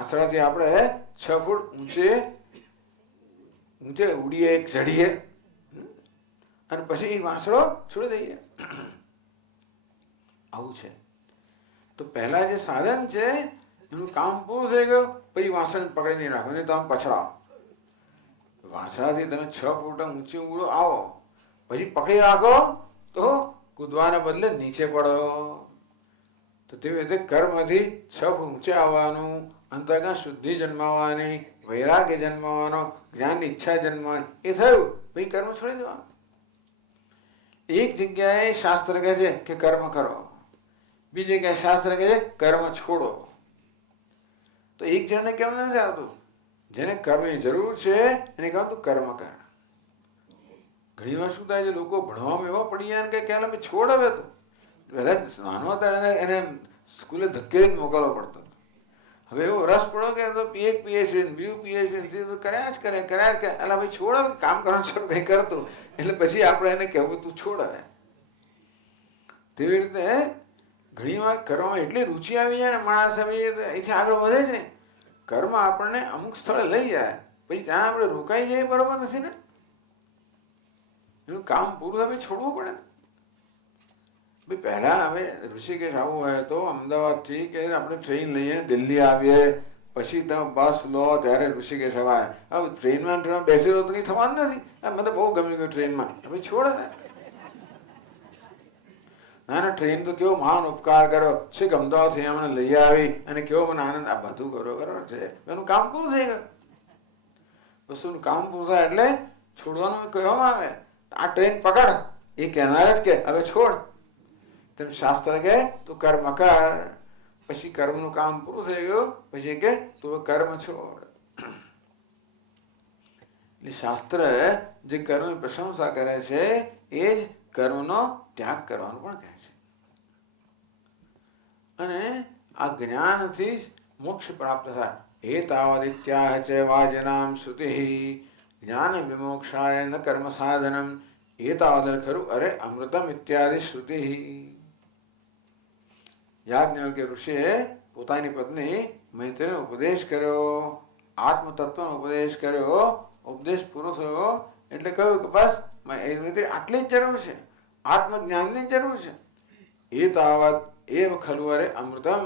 આસરાથી આપણે 6 ફૂટ ઊંચે ઉડીએ, ચડીએ અને પછી વાંસળો છોડી દઈએ. આવું છે. તો પહેલા જે સાધન છે એનું કામ પૂરું થઈ ગયું, પછી વાંસળ પકડી નહીં રાખો, નહીં તમે પછડાવો. વાંસળાથી તમે 6 ફૂટ ઊંચી ઉડો આવો, પછી પકડી રાખો તો કૂદવાને બદલે નીચે પડો. તો તેવી રીતે કર્મથી 6 ફૂટ ઊંચે આવવાનું, અંતર્ગત શુદ્ધિ જન્માવાની, વૈરાગ્ય જન્માવાનો, જ્ઞાનની ઈચ્છા જન્માવાની, એ થયું પછી કર્મ છોડી દેવાનું. એક જગ્યાએ શાસ્ત્ર કહે છે કે કર્મ કરો, બીજી જગ્યાએ શાસ્ત્ર કહે છે કર્મ છોડો. તો એક જણને કેમ નથી આવતું? જેને કર્મની જરૂર છે એને કહું તું કર્મ કર. ઘણી વાર શું થાય છે, લોકો ભણવામાં એવા પડી જાય કે ક્યાં અમે છોડ. હવે તો પહેલા નાનો હતા એને સ્કૂલે ધકેલી જ મોકલવો પડતો. હવે એવો રસ પડો કે તો એક પીએચડી બીજું પીએચડી કર્યા જ કરે એટલે ભાઈ છોડ, હવે કામ કરવાનું શરૂ કંઈ કરતું એટલે પછી આપણે એને કહેવું તું છોડ. હવે તેવી રીતે ઘણી વાર કરવામાં એટલી રુચિ આવી જાય ને માણસ હવે અહીંથી આગળ વધે છે ને, કર્મ આપણને અમુક સ્થળે લઈ જાય, પછી ત્યાં આપણે રોકાઈ જઈએ, બરોબર નથી ને? એનું કામ પૂરું હવે છોડવું પડે ને. ભાઈ પહેલા હવે ઋષિકેશ આવવું હોય તો અમદાવાદથી કે આપણે ટ્રેન લઈએ દિલ્હી આવીએ, પછી તમે બસ લો ત્યારે ઋષિકેશ અવાય. હવે ટ્રેનમાં બેસી રહો તો કંઈ થવાનું નથી. મને તો બહુ ગમી ગયું ટ્રેનમાં. હવે છોડે ને. ના ના, ટ્રેન તો કેવો મહાન ઉપકાર કર્યો, છેક અમદાવાદથી અમને લઈ આવી અને કેવો મને આનંદ. આ બધું બરોબર છે, એનું કામ પૂરું થઈ ગયું. વસ્તુનું કામ પૂરું થાય એટલે છોડવાનું કહેવામાં આવે. આ ટ્રેન પકડ, એ કહેનાર જ કે હવે છોડ. તેમ શાસ્ત્ર કે તું કર્મ કર, પછી કર્મનું કામ પૂરું થઈ ગયું પછી કે તું કર્મ છોડ. એટલે શાસ્ત્ર જે કર્મની પ્રશંસા કરે છે એ જ કર્મનો ત્યાગ કરવાનું પણ કહે છે. અને આ જ્ઞાનથી જ મોક્ષ પ્રાપ્ત થાય. એતાવદિત્યાહ ચ વાજનામ શ્રુતિ જ્ઞાન વિમોક્ષાય ન કર્મ સાધનમ. એતાવદ ખરું અરે અમૃતમ ઇત્યાદિ શ્રુતિ. યાજ્ઞવલ્ક્ય ઋષિએ પોતાની પત્ની મૈત્રીને ઉપદેશ કર્યો, આત્મતત્વનો ઉપદેશ કર્યો. ઉપદેશ પૂરો થયો એટલે કહ્યું કે બસ આટલી જ જરૂર છે, આત્મજ્ઞાનની જરૂર છે. એતાવત એવ ખલુ અરે અમૃતમ.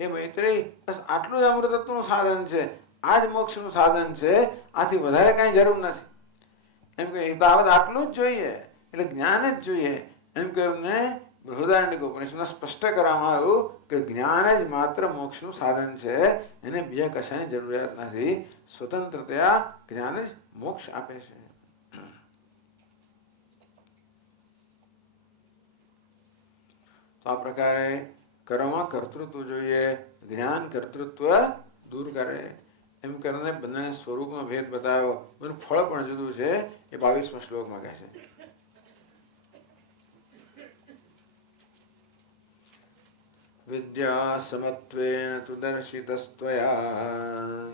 હે મૈત્રી, બસ આટલું જ અમૃતત્વનું સાધન છે, આ જ મોક્ષનું સાધન છે, આથી વધારે કાંઈ જરૂર નથી. એમ કે એતાવત આટલું જ જોઈએ, એટલે જ્ઞાન જ જોઈએ. એમ કરીને બૃહદારણ્યક ઉપનિષદમાં સ્પષ્ટ કરવામાં આવ્યું કે જ્ઞાન જ માત્ર મોક્ષનું સાધન છે, એને બીજા કશાની જરૂરિયાત નથી. સ્વતંત્રતા જ્ઞાન જ મોક્ષ આપે છે. તો આ પ્રકારે કર્મમાં કર્તૃત્વ જોઈએ, જ્ઞાન કર્તૃત્વ દૂર કરે. એમ કરીને બંને સ્વરૂપનો ભેદ બતાવ્યો. એનું ફળ પણ જુદું છે, એ 22મા શ્લોકમાં કહે છે. વિદ્યા સમત્વેન તુ દર્શિતસ્ત્વયા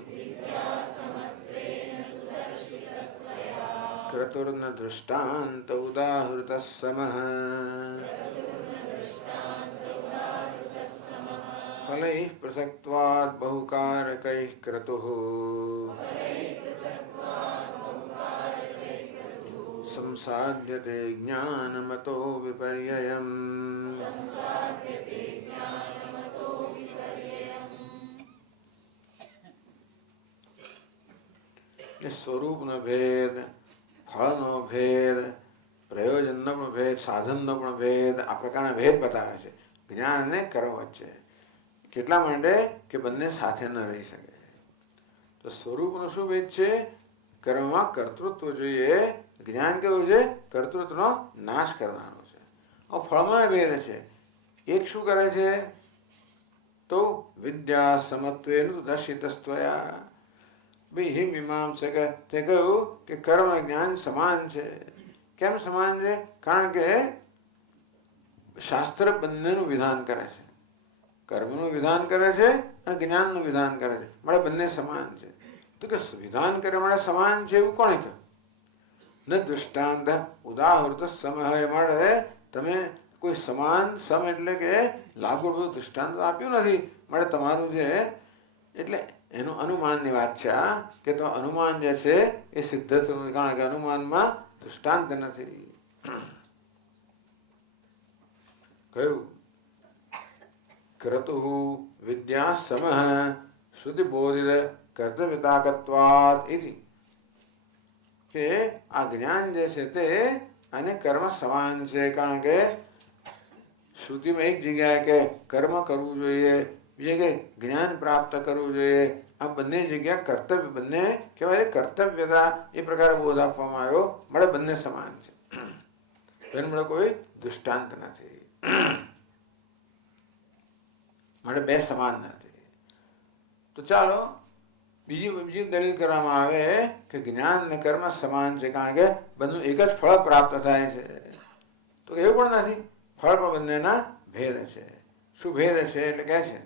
ક્રતુર્ન દૃષ્ટાંત ઉદાહૃતઃ સમઃ ફલૈઃ પૃથક્ત્વાદ બહુકારકૈઃ ક્રતુઃ સંસાધ્યતે જ્ઞાનમતો વિપર્યયમ. સ્વરૂપનો ભેદ, ફળનો ભેદ, પ્રયોજનનો પણ ભેદ, સાધનનો પણ ભેદ, આ પ્રકારના ભેદ બતાવે છે જ્ઞાન અને કર્મ વચ્ચે. કેટલા માટે કે બંને સાથે ન રહી શકે. તો સ્વરૂપનો શું ભેદ છે? કર્મમાં કર્તૃત્વ જોઈએ, જ્ઞાન કેવું છે? કર્તૃત્વનો નાશ કરવાનો છે. ફળમાં ભેદ છે. એક શું કરે છે? તો વિદ્યા સમત્વેન દર્શિતસ્ત્વયા. ભાઈ હિમ મીમાંસક તે કહ્યું કે કર્મ જ્ઞાન સમાન છે. કેમ સમાન છે? કારણ કે શાસ્ત્ર બંનેનું વિધાન કરે છે. કર્મનું વિધાન કરે છે અને જ્ઞાનનું વિધાન કરે છે. મળે બંને સમાન છે. તો કે વિધાન કરે મળે સમાન છે એવું કોણે કહ્યું? ન દૃષ્ટાંત ઉદાહૃત સમય મળે તમે કોઈ સમાન સમ એટલે કે લાગુ દૃષ્ટાંત આપ્યું નથી. મળે તમારું જે એટલે એનું અનુમાનની વાત છે આ, કે તો અનુમાન જે છે એ સિદ્ધ થયું, કારણ કે અનુમાનમાં દૃષ્ટાંત નથી. કયું? ક્રતુ વિદ્યા સમઃ શ્રુતિ બોધિત કર્તવ્યતાકત્વાत् ઇતિ, કે આ જ્ઞાન જે છે તે અને કર્મ સમાન છે. કારણ કે શ્રુતિમાં એક જગ્યાએ કે કર્મ કરવું જોઈએ, બીજે કે જ્ઞાન પ્રાપ્ત કરવું જોઈએ. આ બંને જગ્યા કર્તવ્ય, બંને કહેવાય કર્તવ્યતા એ પ્રકારે બોધ આપવામાં આવ્યો. મળે બંને સમાન છે, એનું મળે કોઈ દૃષ્ટાંત નથી, મળે બે સમાન નથી. તો ચાલો બીજી દલીલ કરવામાં આવે કે જ્ઞાન ને કર્મ સમાન છે, કારણ કે બંને એક જ ફળ પ્રાપ્ત થાય છે. તો એવું પણ નથી, ફળ પણ બંનેના ભેદ છે. શું ભેદ છે? એટલે કહે છે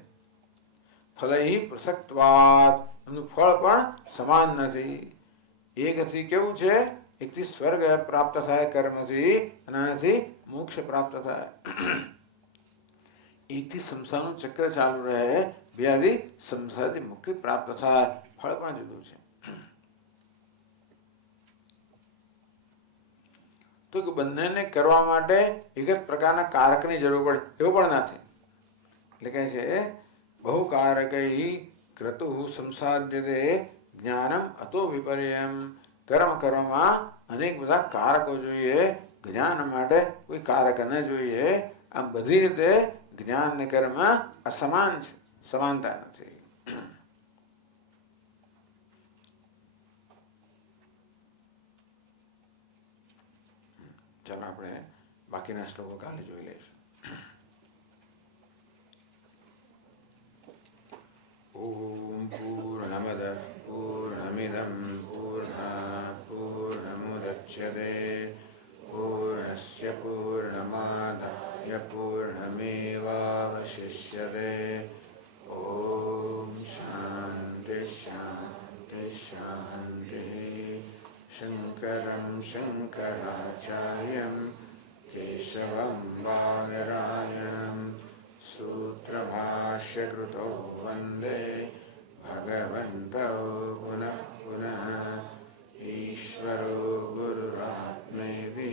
ફલૈ પૃથક્ત્વાत्, એનું ફળ પણ સમાન નથી. એકથી કેવું છે? એકથી સ્વર્ગ પ્રાપ્ત થાય કર્મથી, અને આનાથી મોક્ષ પ્રાપ્ત થાય. એકથી સંસારનું ચક્ર ચાલુ રહે, બીજાથી સંસારથી મુક્તિ પ્રાપ્ત થાય. ફળ પણ જુદું છે. તો કે બંનેને કરવા માટે એક જ પ્રકારના કારકની જરૂર પડે એવું પણ નથી. એટલે કહે છે બહુકારકૈ ક્રતુઃ સંસાધ્યતે જ્ઞાનમ અતો વિપર્યમ. કર્મ કરવામાં અનેક બધા કારકો જોઈએ, જ્ઞાન માટે કોઈ કારક ન જોઈએ. આમ બધી રીતે જ્ઞાન ને કર્મ અસમાન છે, સમાનતા નથી. ચાલો આપણે બાકીના શ્લોકો કાલે જોઈ લઈશું. ઓમ પૂર્ણમદ પૂર્ણમિદં પૂર્ણાત પૂર્ણમુદચ્યતે પૂર્ણસ્ય પૂર્ણમાદાય પૂર્ણમેવાવશિષ્યતે. ઓમ શાંતિ શાંતિ શાંતિ. શંકરં શંકરાચાર્યં કેશવં બાદરાયણં સૂત્રભાષ્યકૃતો વંદે ભગવન્તો પુનઃ પુનઃ. ઈશ્વરો ગુરુરાત્મેતિ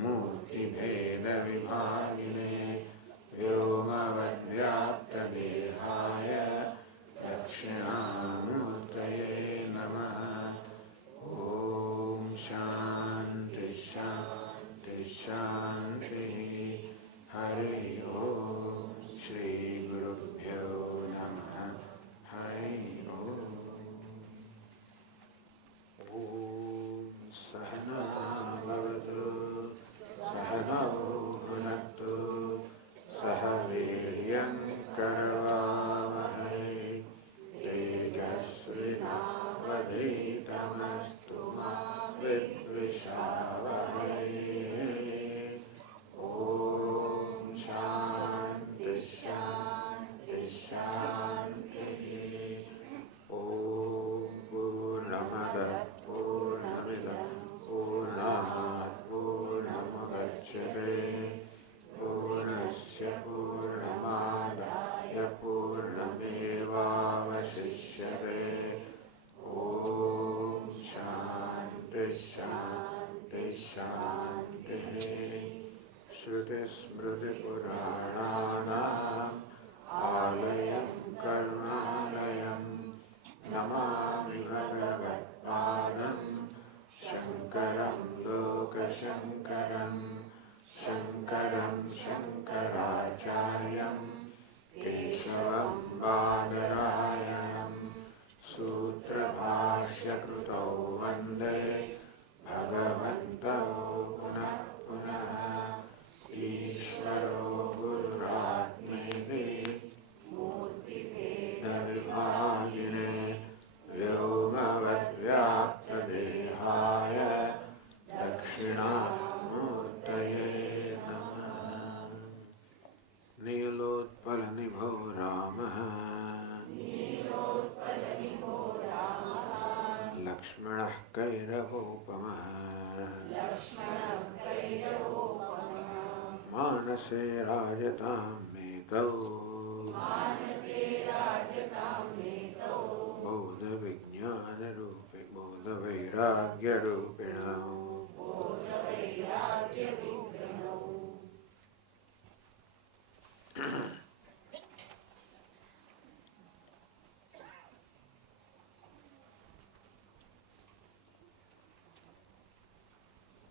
મૂર્તિભેદવિભાગિને વ્યોમવદ્વ્યાપ્તદેહાય દક્ષિણામૂર્તયે નમઃ. ઓમ શાંતિ શાંતિ શાંતિ. હરિ ઓમ. શ્રી ગુરુભ્યો નમઃ. હરિ ઓમ. ઓમ સહના ભવતુ સહનૌ ભુનક્તુ સહ વીર્યં કરવાવહૈ તેજસ્વિનાવધીતમસ્તુ મા વિદ્વિષાવહૈ. ઓમ શાંતિ શાંતિ શાંતિ. ઓમ પૂર્ણમદ પૂર્ણમિદં પૂર્ણાત પૂર્ણમુદચ્યતે પૂર્ણસ્ય પૂર્ણમાદાય પૂર્ણમેવાવશિષ્યતે. ઓમ શાંતિ શાંતિ શાંતિ. શ્રુતિસ્મૃતિપુરાણાનાં આલયં કરુણાલયં નમામિ ભગવત્પાદં શંકરં લોકશંકરં. શંકરં શંકરાચાર્યં કેશવં બાદરાયણં સૂત્રભાષ્યકૃતો વંદે ભગવન્તો પુનઃ પુનઃ. ઈશ્વરો ગુરુરાત્મેતિ મૂર્તિભેદવિભાગિને વ્યોમવદ્વ્યાપ્તદેહાય દક્ષિણામૂર્તયે નમઃ. નીલોત્પલનિભો રામઃ લક્ષ્મણઃ કૈરવોપમઃ માનસે રાજતાં મેતૌ જ્ઞાન રૂપે બોધ વૈરાગ્ય રૂપિણ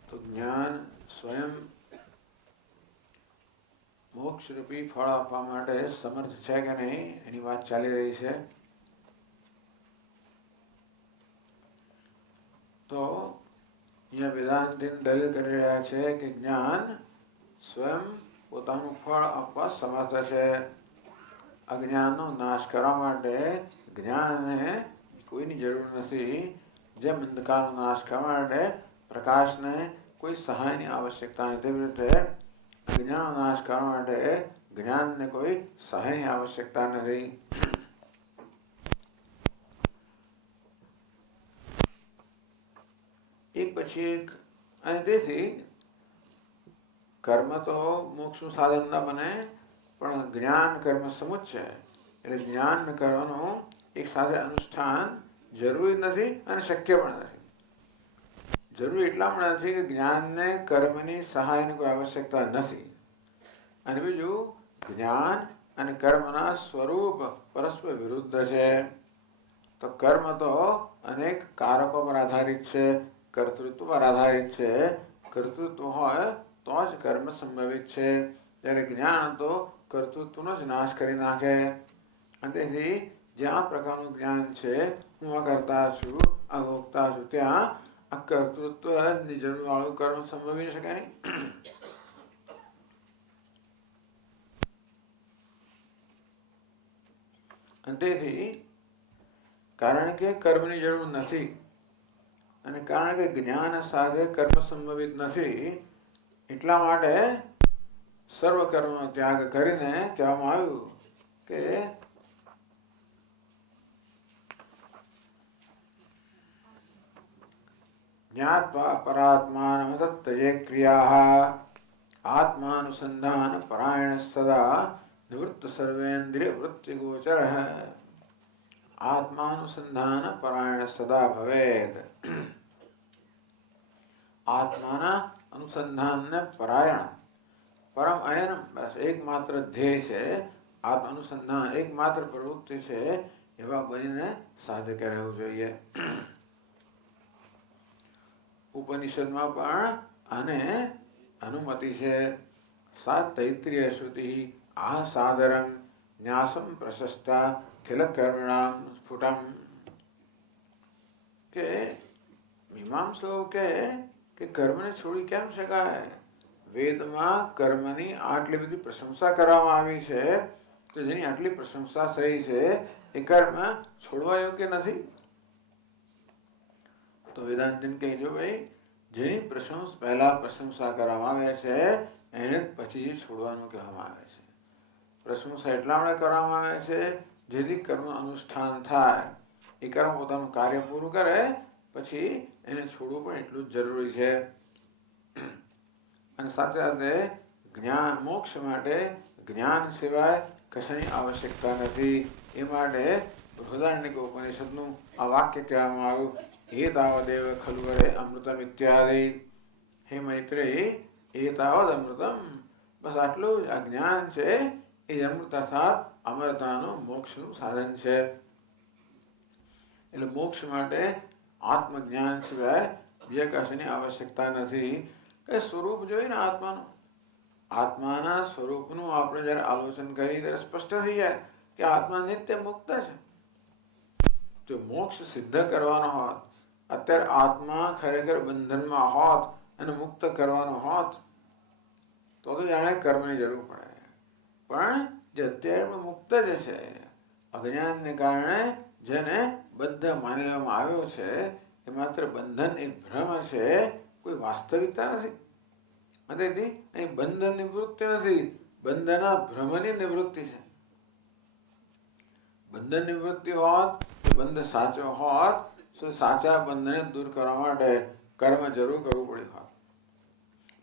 તો જ્ઞાન સ્વયં મોક્ષ રૂપી ફળ આપવા માટે સમર્થ છે કે નહીં એની વાત ચાલી રહી છે. તો અહીંયા વેદાંતિન દલીલ કરી રહ્યા છે કે જ્ઞાન સ્વયં પોતાનું ફળ આપવા સમર્થ છે. અજ્ઞાનનો નાશ કરવા માટે જ્ઞાનને કોઈની જરૂર નથી. જેમ અંધકારનો નાશ કરવા માટે પ્રકાશને કોઈ સહાયની આવશ્યકતા નથી, તેવી રીતે અજ્ઞાનનો નાશ કરવા માટે જ્ઞાનને કોઈ સહાયની આવશ્યકતા નથી. એક પછી એક. અને તેથી કર્મ તો મોક્ષનું સાધન ન બને, પણ જ્ઞાન કર્મ સમુચ્ચય એટલે જ્ઞાન કર્મનું એક સાથે અનુષ્ઠાન જરૂરી નથી અને શક્ય પણ નથી. જરૂરી એટલા પણ નથી કે જ્ઞાનને કર્મની સહાયની કોઈ આવશ્યકતા નથી. અને બીજું, જ્ઞાન અને કર્મના સ્વરૂપ પરસ્પર વિરુદ્ધ છે. તો કર્મ તો અનેક કારકો પર આધારિત છે, કર્તૃત્વ પર આધારિત છે. કર્તૃત્વ હોય તો જ કર્મ સંભવિત છે, જ્યારે જ્ઞાન તો કર્તૃત્વનો જ નાશ કરી નાખે. અને તેથી જ્યાં પ્રકારનું જ્ઞાન છે, હું આ કરતા છું, આ ભોગતા છું, ત્યાં આ કર્તૃત્વની જરૂર વાળું કર્મ સંભવી શકે નહીં. અને તેથી કારણ કે કર્મની જરૂર નથી અને કારણ કે જ્ઞાન સાથે કર્મ સંભવિત નથી, એટલા માટે સર્વ કર્મનો ત્યાગ કરીને કહેવામાં આવ્યું કે જ્ઞાત્વા પરાત્માનમ તત્તયે ક્રિયાઃ આત્માનુસંધાન પરાયણ સદા નિવૃત્ત સર્વેન્દ્રિય વૃત્તિ ગોચરઃ. આત્માનુસંધાન પરાયણ સદા ભવેત. આત્માના અનુસંધાનને પરાયણ પરમ અયનમ, બસ એકમાત્ર ધ્યેય છે, આત્મ અનુસંધાન એકમાત્ર પ્રવૃત્તિ છે, એવા બનીને સાધકે રહેવું જોઈએ. ઉપનિષદમાં પણ આને અનુમતિ છે. સાત તૈત્રીય શ્રુતિ આ સાદરં ન્યાસમ પ્રશસ્તા ખિલ કર્મણામ સ્ફુટમ. કે મીમાંસકો કે કર્મને છોડી કેમ શકાય? વેદમાં કર્મની આટલી બધી પ્રશંસા કરવામાં આવી છે, તો જેની આટલી પ્રશંસા થઈ છે એ કર્મ છોડવા યોગ્ય નથી. તો વેદાંતિન કહેજો, ભાઈ જેની પહેલા પ્રશંસા કરવામાં આવે છે એને પછી છોડવાનું કહેવામાં આવે છે. પ્રશંસા એટલા માટે કરવામાં આવે છે જેથી કર્મનું અનુષ્ઠાન થાય. એ કર્મ પોતાનું કાર્ય પૂરું કરે પછી એને છોડવું પણ એટલું જ જરૂરી છે. અને સાથે સાથે જ્ઞાન મોક્ષ માટે જ્ઞાન સિવાય કશાની આવશ્યકતા નથી. એ માટે બૃહદારણ્યક ઉપનિષદનું આ વાક્ય કહેવામાં આવ્યું, હે તાવદેવ ખલુ વરે અમૃતમ ઇત્યાદિ. હે મૈત્રેય, એ તાવદ અમૃતમ, બસ આટલું જ આ જ્ઞાન છે, એ અમૃત અર્થાત અમરતાનું મોક્ષનું સાધન છે. એટલે મોક્ષ માટે આત્મજ્ઞાન સિવાય બીજા કશાની આવશ્યકતા નથી. કે સ્વરૂપ જોઈએ ને આત્માનું, આત્માના સ્વરૂપનું આપણે જયારે આલોચન કરીએ ત્યારે સ્પષ્ટ થઈ જાય કે આત્મા નિત્ય મુક્ત છે. જો મોક્ષ સિદ્ધ કરવાનો હોત, અત્યારે આત્મા ખરેખર બંધનમાં હોત અને મુક્ત કરવાનો હોત તો જાણે કર્મની જરૂર પડે. પણ જે અત્યારે મુક્ત જ છે, અજ્ઞાનને કારણે જેને બંધ માની લેવામાં આવ્યો છે, એ માત્ર બંધન એક ભ્રમ છે, કોઈ વાસ્તવિકતા નથી. તેથી અહીં બંધન નિવૃત્તિ નથી, બંધના ભ્રમની નિવૃત્તિ છે. બંધન નિવૃત્તિ હોત, બંધ સાચો હોત, તો સાચા બંધને દૂર કરવા માટે કર્મ જરૂર કરવું પડ્યું હોત,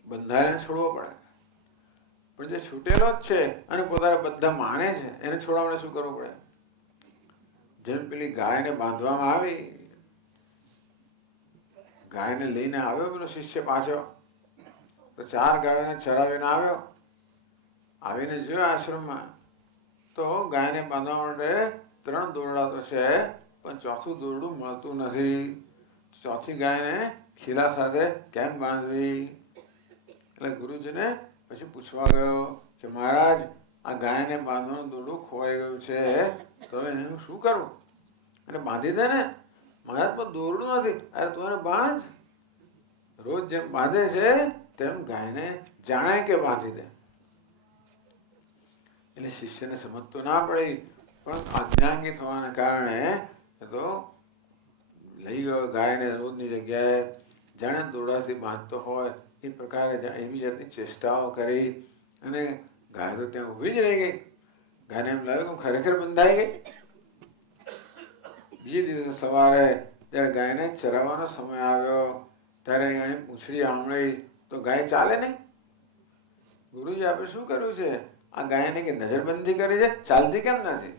બંધાને છોડવો પડે. પણ જે છૂટેલો જ છે અને પોતાના બધા માને છે, એને છોડવા માટે શું કરવું પડે? જેમ પેલી ગાયને બાંધવામાં આવી ગાયને લઈને આવ્યો પેલો શિષ્ય પાછો, તો 4 ગાયોને ચરાવીને આવ્યો. આવીને જોયો આશ્રમમાં તો ગાયને બાંધવા માટે 3 દોરડા તો છે, પણ ચોથું દોરડું મળતું નથી. ચોથી ગાયને ખીલા સાથે કેમ બાંધવી? એટલે ગુરુજીને પછી પૂછવા ગયો કે મહારાજ, આ ગાયને બાંધવાનું દોરડું ખોવાઈ ગયું છે, તો એને હું શું કરું? અને બાંધી દે ને. મહારાજ પણ દોરડું નથી. અરે તું એને બાંધ. રોજ જેમ બાંધે છે તેમ ગાયને જાણે કે બાંધી દે. એટલે શિષ્યને સમજ તો ના પડી, પણ આજ્ઞાંગી થવાના કારણે તો લઈ ગયો ગાયને રોજની જગ્યાએ, જાણે દોરડાથી બાંધતો હોય એ પ્રકારે એવી જાતની ચેષ્ટાઓ કરી, અને ગાય તો ત્યાં ઊભી જ રહી ગઈ. ગાયને એમ લાગ્યું કે ખરેખર બંધાઈ ગઈ. બીજે દિવસે સવારે જ્યારે ગાયને ચરાવવાનો સમય આવ્યો ત્યારે એને પૂંછડી આંબળી તો ગાય ચાલે નહીં. ગુરુજી આપણે શું કર્યું છે? આ ગાયને કે નજરબંધી કરી છે, ચાલતી કેમ નથી?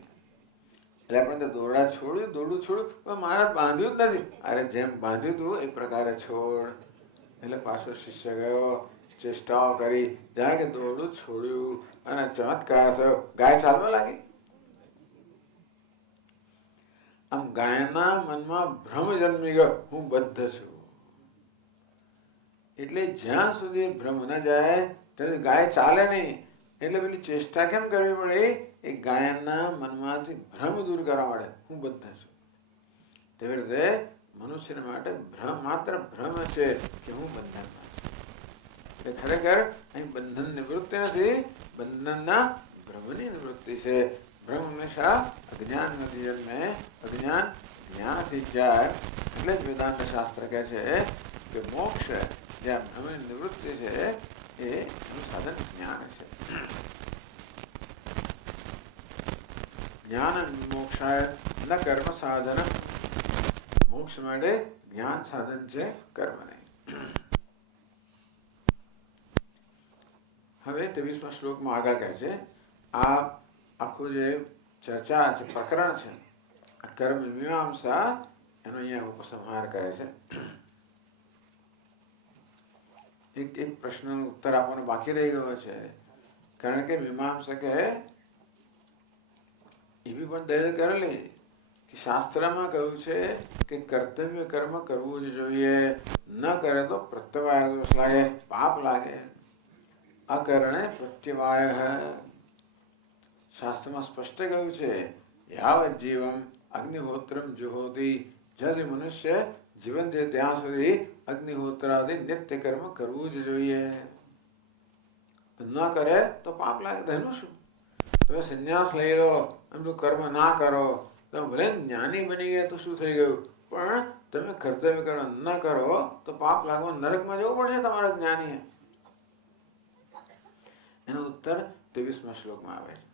એટલે આપણે દોરડા છોડ્યું, દોરડું છોડ્યું, પણ મારા બાંધ્યું જ નથી. અરે જેમ બાંધ્યું હતું એ પ્રકારે છોડ. એટલે પાછો શિષ્ય ગયો, ચેષ્ટાઓ કરી, જાણે કે દોરડું છોડ્યું અને ચમત્કાર થયો, ગાય ચાલવા લાગી. આમ ગાયના મનમાં ભ્રમ જન્મી ગયો, હું બદ્ધ છું. એટલે જ્યાં સુધી ભ્રમ ન જાય ત્યાં ગાય ચાલે નહીં. એટલે પેલી ચેષ્ટા કેમ કરવી પડે? એ ગાયના મનમાંથી ભ્રમ દૂર કરવા માટે હું બદ્ધ છું. તેવી રીતે મનુષ્ય માટે ભ્રમ માત્ર ભ્રમ છે કે હું બંધનમાં છું. ખરેખર અહીં બંધન નિવૃત્તિ નથી, બંધનના ભ્રમની નિવૃત્તિ છે. ભ્રમ હંમેશા અજ્ઞાન નથી જન્મે, અજ્ઞાન જ્ઞાનથી જાય. એટલે જ વેદાંત શાસ્ત્ર કહે છે કે મોક્ષ જ્યાં ભ્રમની નિવૃત્તિ છે એનું સાધન જ્ઞાન છે. જ્ઞાન મોક્ષાય ન કર્મ સાધન. મોક્ષ માટે જ્ઞાન સાધન છે, કર્મ નહીં. હવે 23મા શ્લોકમાં આગળ કહે છે, આ આખું જે ચર્ચા છે, પ્રકરણ છે, આ કર્મ મીમાંસા, એનો અહીંયા ઉપસંહાર કરે છે. એક પ્રશ્નનો ઉત્તર આપવાનો બાકી રહી ગયો છે. કારણ કે મીમાંસકે એવી પણ દલીલ કરેલી કે શાસ્ત્રમાં કહ્યું છે કે કર્તવ્ય કર્મ કરવું જ જોઈએ, ન કરે તો પ્રત્યવાય દોષ લાગે, પાપ લાગે. અકરણે પ્રત્યવાય. શાસ્ત્રમાં સ્પષ્ટ કહ્યું છે, યાવત જીવમ અગ્નિહોત્રમ જુહોતિ. જ્યાંથી મનુષ્ય જીવન છે ત્યાં સુધી અગ્નિહોત્રાદિ નિત્ય કર્મ કરવું જ જોઈએ. ન કરે તો પાપ લાગે. એનું શું? તમે સંન્યાસ લઈ લો, એમનું કર્મ ના કરો, તમે ભલે જ્ઞાની બની ગયા તો શું થઈ ગયું, પણ તમે કર્તવ્ય કર્મ ન કરો તો પાપ લાગવા, નરકમાં જવું પડશે તમારા જ્ઞાની. એનો ઉત્તર 23મા શ્લોકમાં આવે છે.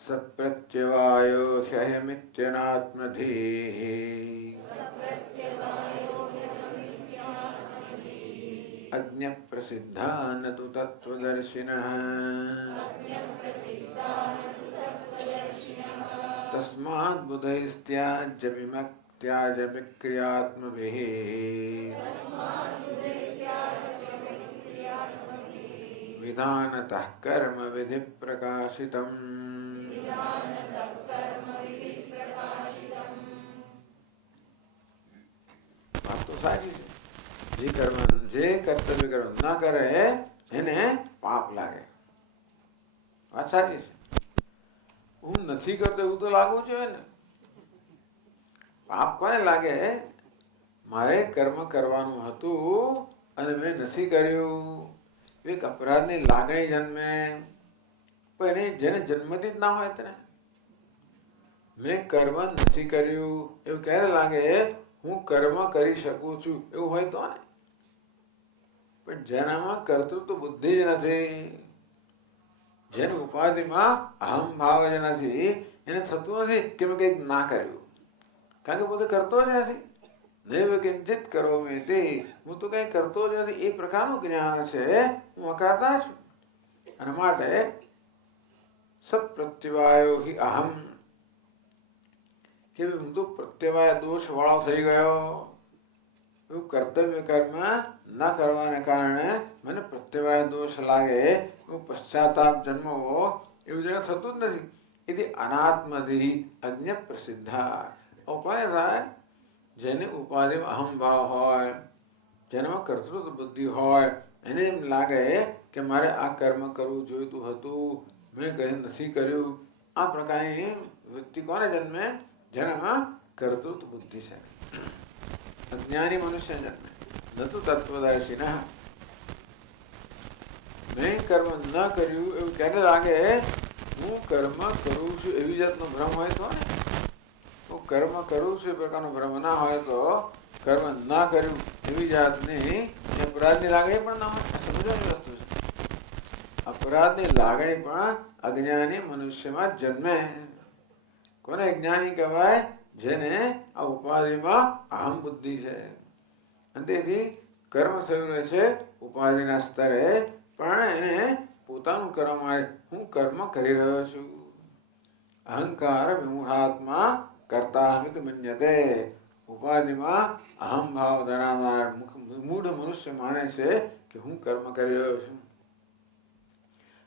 સપ્રત્યવાયો હ્યયમિત્યનાત્મધિ અજ્ઞ પ્રસિદ્ધા ન તુ તત્વદર્શિનઃ તસ્માદ બુધૈસ્ત્યાજ્ય વિમક્ત્યાજ વિક્રિયાત્મભિઃ વિધાનતઃ કર્મ વિધિ પ્રકાશિતમ. વાત તો સાચી છે. જે કર્તવ્ય કર્મ ન કરે એને પાપ લાગે. વાત સાચી છે. હું નથી કરતો એવું તો લાગવું જોઈએ ને. પાપ કોને લાગે? મારે કર્મ કરવાનું હતું અને મેં નથી કર્યું, એક અપરાધની લાગણી જન્મે. પણ જેને જન્મથી જ ના હોય તેને મેં કર્મ નથી કર્યું એવું ક્યારે લાગે? હું કર્મ કરી શકું છું એવું હોય તો ને. પણ જેનામાં કર્તૃત્વ બુદ્ધિ જ નથી, જેની ઉપાધિમાં અહમ ભાવ જ નથી, એને થતું નથી કે મેં કંઈક ના કર્યું. કારણ કે પોતે કરતો જ નથી. નૈવ કિંચિત કરોમિ તે, હું તો કંઈ કરતો જ નથી એ પ્રકારનું જ્ઞાન છે. હું અકર્તા છું. અને માટે સપ્રત્યવાયો હિ અહમ, કે હું તો પ્રત્યવાય દોષ વાળો થઈ ગયો, એવું કર્તવ્ય કર્મ ન કરવાને કારણે મને પ્રત્યવાય દોષ લાગે, એવું પશ્ચાતાપ જન્મવો એવું જરા થતું જ નથી. એથી અનાત્મધિ અજ્ઞ પ્રસિદ્ધા. કોને થાય? જેને ઉપાધિમાં અહમભાવ હોય, જેનામાં કર્તૃત્વ બુદ્ધિ હોય, એને એમ લાગે કે મારે આ કર્મ કરવું જોઈતું હતું, મેં કંઈ નથી કર્યું. આ પ્રકારની વૃત્તિ કોને જન્મે? જેનામાં કર્તૃત્વ બુદ્ધિ છે. અજ્ઞાની મનુષ્ય જન્મે. નતું તત્વદર્શિન. મેં કર્મ ન કર્યું એવું ક્યારે લાગે? હું કર્મ કરું છું એવી જાતનો ભ્રમ હોય તો ને. હું કર્મ કરું છું એ પ્રકારનો ભ્રમ ના હોય તો કર્મ ના કર્યું એવી જાતની અપરાધની લાગણી પણ ના હોય. સમજવાની વસ્તુ છે. અપરાધની લાગણી પણ અજ્ઞાની મનુષ્યમાં જન્મે. કોને અજ્ઞાની કહેવાય? જેને આ ઉપાધિમાં અહમ બુદ્ધિ છે. અને તેથી કર્મ થયું રહે છે ઉપાધિના સ્તરે, પણ એને પોતાનું કરવા માટે હું કર્મ કરી રહ્યો છું. અહંકાર વિમૂઢાત્મા કરતા અમિત મન્યતે. ઉપાધિમાં અહમ ભાવ ધરાવનાર મૂઢ મનુષ્ય માને છે કે હું કર્મ કરી રહ્યો છું.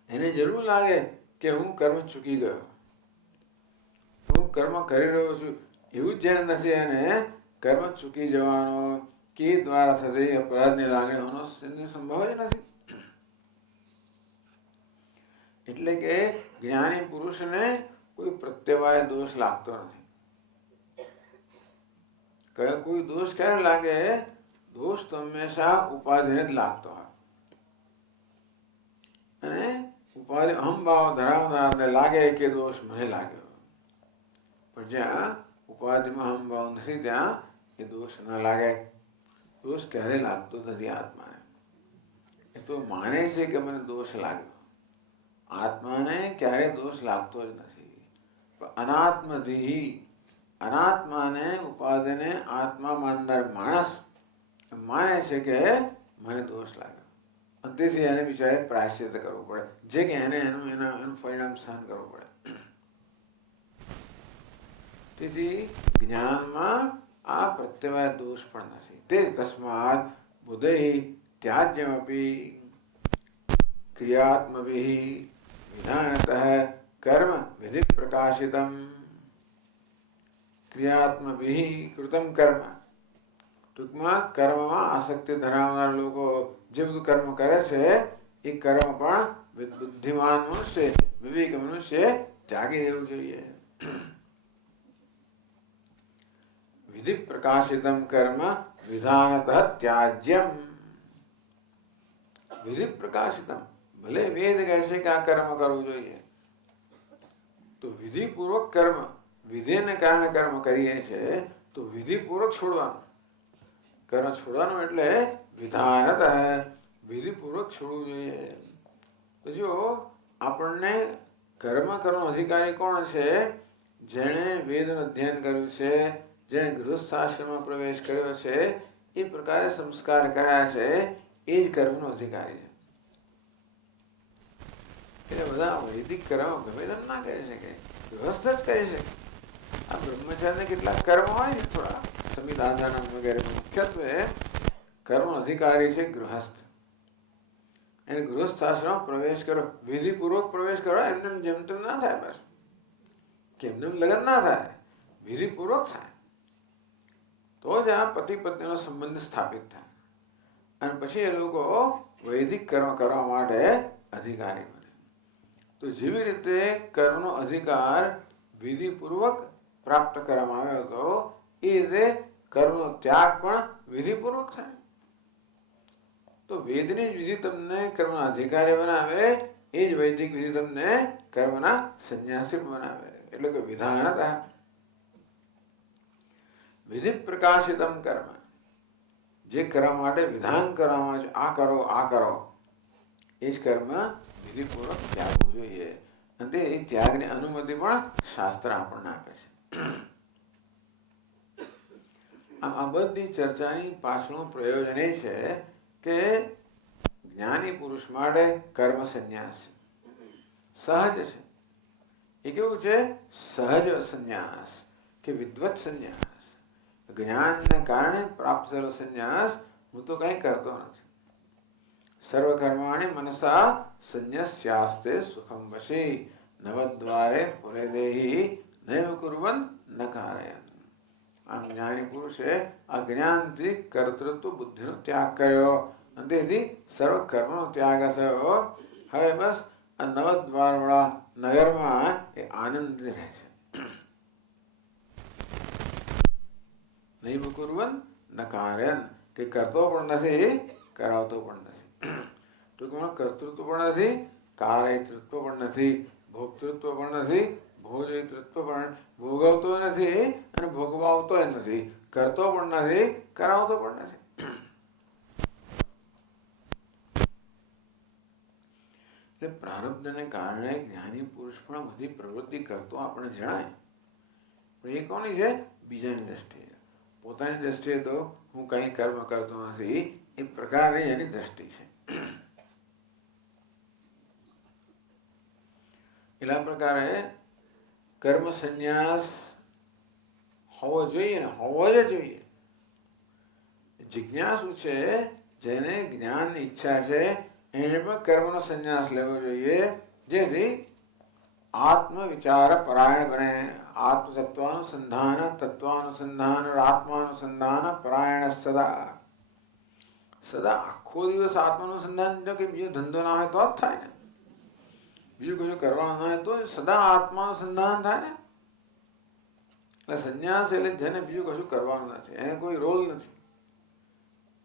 એને જરૂર લાગે કે હું કર્મ ચૂકી ગયો, હું કર્મ કરી રહ્યો છું એવું જ જેને નથી, એને કર્મ ચૂકી જવાનો કે દ્વારા થતી અપરાધની લાગણીઓનો સંભવ જ નથી. એટલે કે જ્ઞાની પુરુષને કોઈ પ્રત્યવાય દોષ લાગતો નથી. કોઈ દોષ ક્યારે લાગે? દોષ તો હંમેશા ઉપાધિને જ લાગતો હોય. અને ઉપાધિ અહમભાવ ધરાવનારને લાગે કે દોષ મને લાગ્યો. પણ જ્યાં ઉપાધિમાં અહમભાવ નથી ત્યાં એ દોષ ન લાગે. દોષ ક્યારે લાગતો નથી આત્માને. એ તો માને છે કે મને દોષ લાગ્યો. આત્માને ક્યારે દોષ લાગતો જ નથી. અનાત્મધિ, અનાત્માને ઉપાધિને આત્મા માનનાર માણસ માને છે કે મને દોષ લાગ્યો. અંતેથી એને બિચારે પ્રાયશ્ચિત કરવું પડે, જે કે એને એનું પરિણામ સહન કરવું પડે. તેથી જ્ઞાનમાં આ પ્રત્યવાય દોષ પણ નથી. તે તસ્માત બુદ્ધિ ત્યાજ્યમપી ક્રિયાત્મભિઃ વિધાનતઃ કર્મ વિધિ પ્રકાશિતમ. ક્રિયાત્મભિઃ કૃતમ કર્મ. ટૂંકમાં કર્મમાં આસક્તિ ધરાવનાર લોકો જે બધું કર્મ કરે છે એ કર્મ પણ બુદ્ધિમાન મનુષ્ય, વિવેક મનુષ્ય ત્યાગી દેવું જોઈએ. વિધિ પ્રકાશિતમ કર્મ વિધાનતઃ ત્યાજ્યમ. વિધિ પ્રકાશિતમ, ભલે વેદ કહે છે કે આ કર્મ કરવું જોઈએ, તો વિધિપૂર્વક કર્મ, વિધિને કારણે કર્મ કરીએ છીએ તો વિધિપૂર્વક છોડવાનું. કર્મ છોડવાનું એટલે વિધાનતઃ, વિધિપૂર્વક છોડવું જોઈએ. તો જો આપણને કર્મ કરવાનો અધિકારી કોણ છે? જેણે વેદનું અધ્યયન કર્યું છે, જેણે ગૃહસ્થાશ્રમમાં પ્રવેશ કર્યો છે, એ પ્રકારે સંસ્કાર કર્યા છે, એ જ કર્મનો અધિકારી છે. એટલે બધા વૈદિક કર્મ ગમે તેમ ના કરી શકે, ગૃહસ્થ જ કરી શકે. આ બ્રહ્મચારી કેટલાક કર્મ હોય ને, થોડા સંવિધાન વગેરે, મુખ્યત્વે કર્મનો અધિકારી છે ગૃહસ્થ. એને ગૃહસ્થાશ્રમ પ્રવેશ કરો, વિધિપૂર્વક પ્રવેશ કરો. એમને જેમ તેમ ના થાય, બસ કે એમને લગ્ન ના થાય, વિધિપૂર્વક થાય તો જ આ પતિ પત્નીનો સંબંધ સ્થાપિત થાય. અને પછી એ લોકો વૈદિક કર્મ કરવા માટે અધિકારી બને. તો જેવી રીતે કર્મનો અધિકાર વિધિપૂર્વક પ્રાપ્ત કરવામાં આવ્યો હતો, એ રીતે કર્મનો ત્યાગ પણ વિધિપૂર્વક થાય. તો વેદની જ વિધિ તમને કર્મના અધિકારી બનાવે, એ જ વૈદિક વિધિ તમને કર્મના સંન્યાસી બનાવે. એટલે કે વિધાનતઃ વિધિ પ્રકાશિતમ કર્મ. જે કરવા માટે વિધાન કરવામાં આવે છે, આ કરો આ કરો, એ જ કર્મ વિધિપૂર્વક ત્યાગવું જોઈએ. અને એ ત્યાગની અનુમતિ પણ શાસ્ત્ર આપણને આપે છે. આ બધી ચર્ચાની પાછળનું પ્રયોજન એ છે કે જ્ઞાની પુરુષ માટે કર્મ સંન્યાસ સહજ છે. એ કેવું છે? સહજ સંન્યાસ. કે વિદ્વત સંન્યાસ, જ્ઞાનને કારણે પ્રાપ્ત થયેલો સંન્યાસ હું તો કંઈ કરતો નથી. સર્વકર્માણિ મનસા સંન્યસ્યાસ્તે સુખમ વશી નવદ્વારે પુરે દેહી નૈવ કુર્વન ન કારયન. આમ જ્ઞાની પુરુષે આ જ્ઞાનથી કર્તૃત્વ બુદ્ધિનો ત્યાગ કર્યો અને તેથી સર્વ કર્મનો ત્યાગ થયો. હવે બસ આ નવદ્વાર વાળા નગરમાં એ આનંદથી રહે છે. નૈવ કુર્વન ન કારયન, કે કરતો પણ નથી, કરાવતો પણ નથી. ટૂંકમાં કર્તૃત્વ પણ નથી, કારયતૃત્વ પણ નથી, ભોક્તૃત્વ પણ નથી, ભોજયતૃત્વ પણ ભોગવતો નથી અને ભોગવાવતો નથી, કરતો પણ નથી, કરાવતો પણ નથી. એટલે પ્રારબ્ધને કારણે જ્ઞાની પુરુષ પણ બધી પ્રવૃત્તિ કરતો આપણે જણાય, પણ એ કોની છે? બીજાની દ્રષ્ટિએ. પોતાની દ્રષ્ટિએ તો હું કંઈ કર્મ કરતો નથી, એ પ્રકારની એની દ્રષ્ટિ છે. એટલા પ્રકારે કર્મ સંન્યાસ હોવો જોઈએ ને હોવો જ જોઈએ. જિજ્ઞાસુ છે, જેને જ્ઞાનની ઈચ્છા છે, એને પણ કર્મનો સંન્યાસ લેવો જોઈએ, જેથી આત્મવિચાર પરાયણ બને. તત્વાનુસંધાન આત્માનુસંધાન પરાયણ સદા. સદા આખો દિવસ આત્માનુસંધાન, જો કે બીજો ધંધો ના હોય તો જ થાય ને, બીજું કશું કરવાનું ના હોય તો સદા આત્માનુસંધાન થાય ને. એટલે સંન્યાસ એટલે જેને બીજું કશું કરવાનું નથી, એને કોઈ રોલ નથી.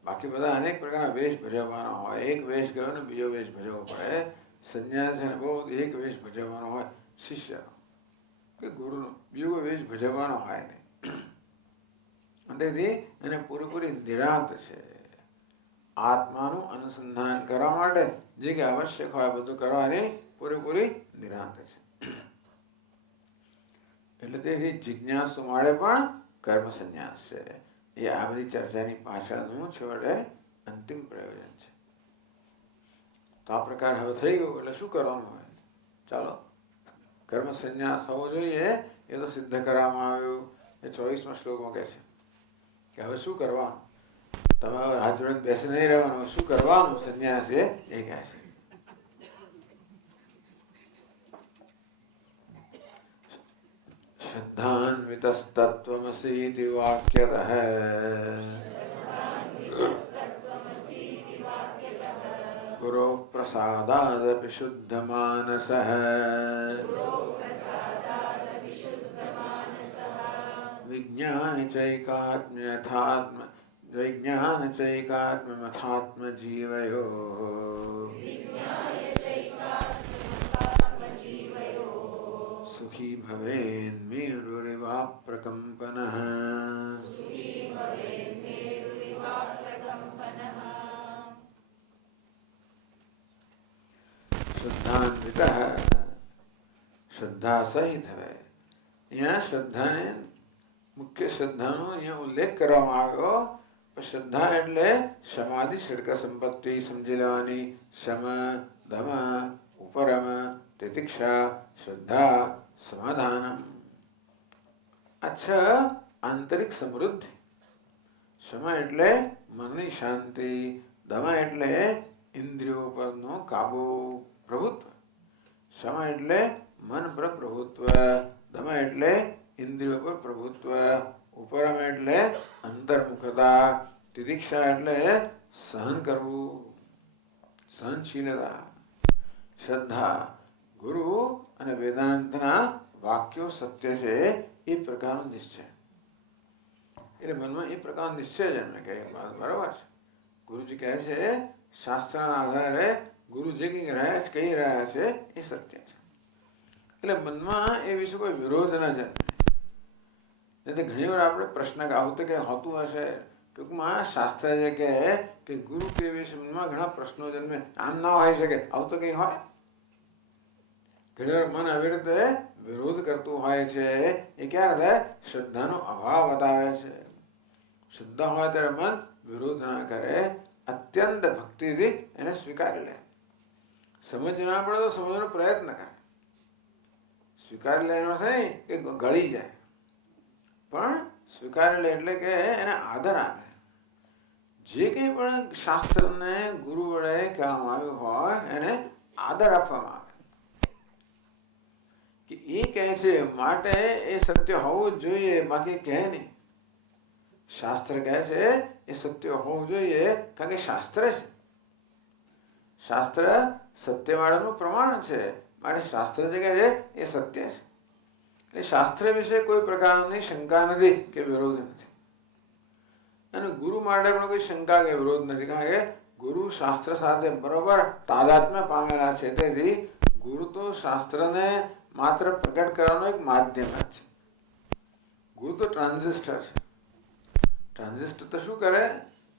બાકી બધા અનેક પ્રકારના વેશ ભજવવાના હોય, એક વેશ ગયો ને બીજો વેશ ભજવવો પડે. સંન્યાસ એને બહુ એક વેશ ભજવવાનો હોય, શિષ્ય કે ગુરુનો, બીજો કોઈ વેશ ભજવવાનો હોય નહીં. તેથી એને પૂરેપૂરી નિરાંત છે. આત્માનું અનુસંધાન કરવા માટે જે કે આવશ્યક હોય બધું કરવાની પૂરેપૂરી નિરાંત છે. એટલે તેથી જિજ્ઞાસુ માટે પણ કર્મ સંન્યાસ છે. એ આ બધી ચર્ચાની પાછળનું છેવટે અંતિમ પ્રયોજન છે. તો આ પ્રકાર હવે થઈ ગયું એટલે શું કરવાનું હોય? ચાલો, કર્મ સંન્યાસ હોવો જોઈએ એ તો સિદ્ધ કરવામાં આવ્યું. એ 24મા શ્લોકમાં કહે છે કે હવે શું કરવાનું? તમે હવે હાથ જોડીને બેસી નહીં રહેવાનું, શું કરવાનું સંન્યાસ એ કહે છે. શ્રદ્ધાન્વિતસ્તત્વમસીતિ વાક્યતઃ ગુરો પ્રસાદાદપી શુદ્ધમાનસઃ વિજ્ઞાનચૈકાત્મ્યથાત્મ જીવયોઃ સુખી ભવેન્ મેરુરિવાપ્રકમ્પનઃ. શ્રદ્ધાન્વિત, શ્રદ્ધા સહિત હવે અહીંયા શ્રદ્ધાને મુખ્ય શ્રદ્ધાનો અહીંયા ઉલ્લેખ કરવામાં આવ્યો. શ્રદ્ધા એટલે સમાધિ ષડ્ગ સંપત્તિ સમજી લેવાની. શમ, દમ, ઉપરમ, તિતિક્ષા, શ્રદ્ધા, સમાધાનમ. અચ્છા, આંતરિક સમૃદ્ધિ. શમ એટલે મનની શાંતિ, દમ એટલે ઇન્દ્રિયો પરનો કાબુ, પ્રભુત્વ. શમ એટલે મન પર પ્રભુત્વ, દમ એટલે ઇન્દ્રિયો પર પ્રભુત્વ, ઉપરમ એટલે અંતર્મુખતા, તિતિક્ષા એટલે સહન કરવું, સહનશીલતા. શ્રદ્ધા ગુરુ અને વેદાંતના વાક્યો સત્ય છે એ પ્રકારનો નિશ્ચય. એટલે મનમાં એ પ્રકારનો નિશ્ચય જન્મે કે બરાબર છે. ગુરુજી કહે છે શાસ્ત્રના આધારે ગુરુ જે કહી રહ્યા છે એ સત્ય છે. એટલે મનમાં એ વિશે કોઈ વિરોધ ના જન્મે. નહીં ઘણી વાર આપણે પ્રશ્ન આવતો કે હોતું હશે. ટૂંકમાં શાસ્ત્ર જે કહે કે ગુરુ કે વિશે મનમાં ઘણા પ્રશ્નો જન્મે, આમ ના હોય શકે, આવું તો કઈ હોય. ઘણી વાર મન આવી રીતે વિરોધ કરતું હોય છે. એ ક્યારે શ્રદ્ધાનો અભાવ બતાવે છે. શ્રદ્ધા હોય ત્યારે મન વિરોધ ના કરે, અત્યંત ભક્તિથી એને સ્વીકારી લે. સમજ ના પડે તો સમજવાનો પ્રયત્ન કરે. સ્વીકારી લે એનો નહીં કે ગળી જાય. પણ સ્વીકારી લે એટલે કે એને આદર આપે. જે કંઈ પણ શાસ્ત્રને ગુરુ વડે કહેવામાં આવ્યું હોય એને આદર આપવામાં આવે કે એ કહે છે માટે એ સત્ય હોવું જ જોઈએ, બાકી કહે નહીં. શાસ્ત્ર કહે છે એ સત્ય હોવું જોઈએ કારણ કે શાસ્ત્ર છે. શાસ્ત્ર સત્યવાળાનું પ્રમાણ છે, માટે શાસ્ત્ર જે કહે છે એ સત્ય છે. એટલે શાસ્ત્ર વિશે કોઈ પ્રકારની શંકા નથી કે વિરોધ નથી, અને ગુરુ માટે પણ કોઈ શંકા કે વિરોધ નથી, કારણ કે ગુરુ શાસ્ત્ર સાથે બરોબર તાદાત્મ્ય પામેલા છે. તેથી ગુરુ તો શાસ્ત્રને માત્ર પ્રગટ કરવાનો એક માધ્યમ જ છે. ગુરુ તો ટ્રાન્ઝિસ્ટર છે. ટ્રાન્ઝિસ્ટર તો શું કરે,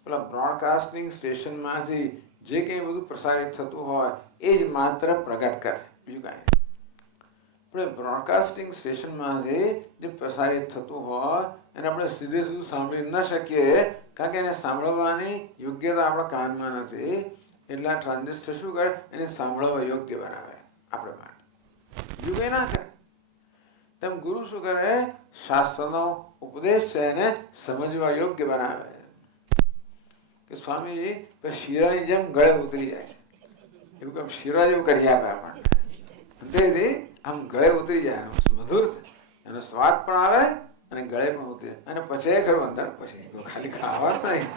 પેલા બ્રોડકાસ્ટિંગ સ્ટેશનમાંથી જે કંઈ બધું પ્રસારિત થતું હોય એ જ માત્ર પ્રગટ કરે, બીજું કાંઈ નહીં. આપણે બ્રોડકાસ્ટિંગ સ્ટેશનમાંથી જે પ્રસારિત થતું હોય એને આપણે સીધે સીધું સાંભળી ન શકીએ, કારણ કે એને સાંભળવાની યોગ્યતા આપણા કાનમાં નથી. એટલે આ ટ્રાન્ઝિસ્ટર શું કરે, એને સાંભળવા યોગ્ય બનાવે આપણે માટે, બીજું કંઈ ના કરે. તેમ ગુરુ શું કરે, શાસ્ત્રનો ઉપદેશ છે એને સમજવા યોગ્ય બનાવે. કે સ્વામીજી શીરાની જેમ ગળે ઉતરી જાય છે, એવું કામ શીરા જેવું કરી આપે આપણને. તેથી આમ ગળે ઉતરી જાય, મધુર, એનો સ્વાદ પણ આવે અને ગળે પણ ઉતરી જાય. અને પછી ખરું અંદર પછી ખાલી ખાવાનું નહીં,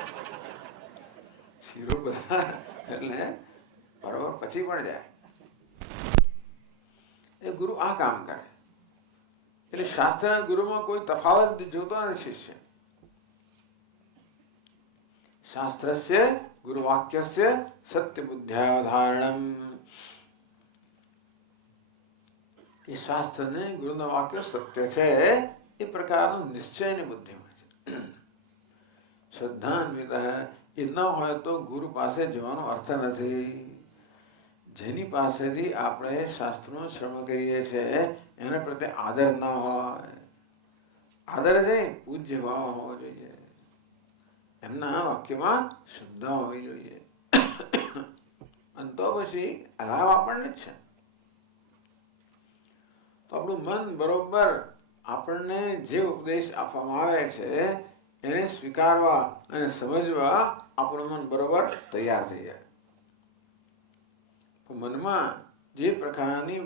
શીરો બધા એટલે બરોબર પછી પણ જાય. એ ગુરુ આ કામ કરે. એટલે શાસ્ત્રના ગુરુમાં કોઈ તફાવત જોતો નથી શિષ્ય. શાસ્ત્રસ્ય ગુરુવાક્યસ્ય સત્ય બુદ્ધ્યાવધારણમ. એ શાસ્ત્રને ગુરુના વાક્ય સત્ય છે એ પ્રકારનો નિશ્ચયની બુદ્ધિ હોય છે. શ્રદ્ધાન્વિત એ ન હોય તો ગુરુ પાસે જવાનો અર્થ નથી. જેની પાસેથી આપણે શાસ્ત્રનું શ્રવણ કરીએ છીએ એના પ્રત્યે આદર ન હોય, આદર છે પૂજ્ય ભાવ હોવો જોઈએ, એમના વાક્યમાં શ્રદ્ધા હોવી જોઈએ. અને તો પછી લાભ આપણને જ છે. તો આપણું મન બરોબર આપણને જે ઉપદેશ આપવામાં આવે છે એને સ્વીકારવા અને સમજવા આપણું મન બરોબર તૈયાર થઈ જાય. મનમાં જે પ્રકારની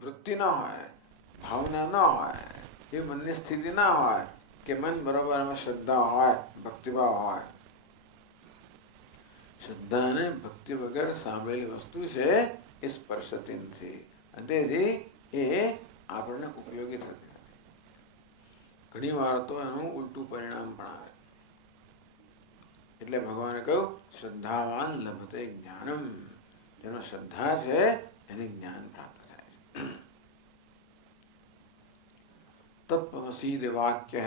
વૃત્તિ ન હોય, ભાવના ન હોય, એ મનની સ્થિતિ ના હોય કે મન બરોબર એમાં શ્રદ્ધા હોય, ભક્તિભાવ હોય. શ્રદ્ધા અને ભક્તિ વગર સાંભળેલી વસ્તુ છે એ સ્પર્શતી નથી, તેથી એ આપણને ઉપયોગી થતી નથી. ઘણી વાર તો એનું ઉલટું પરિણામ પણ આવે. એટલે ભગવાને કહ્યું શ્રદ્ધાવાન લભતે જ્ઞાનમ. જેનો શ્રદ્ધા છે એને જ્ઞાન પ્રાપ્ત થાય છે. તત્વમસી વાક્ય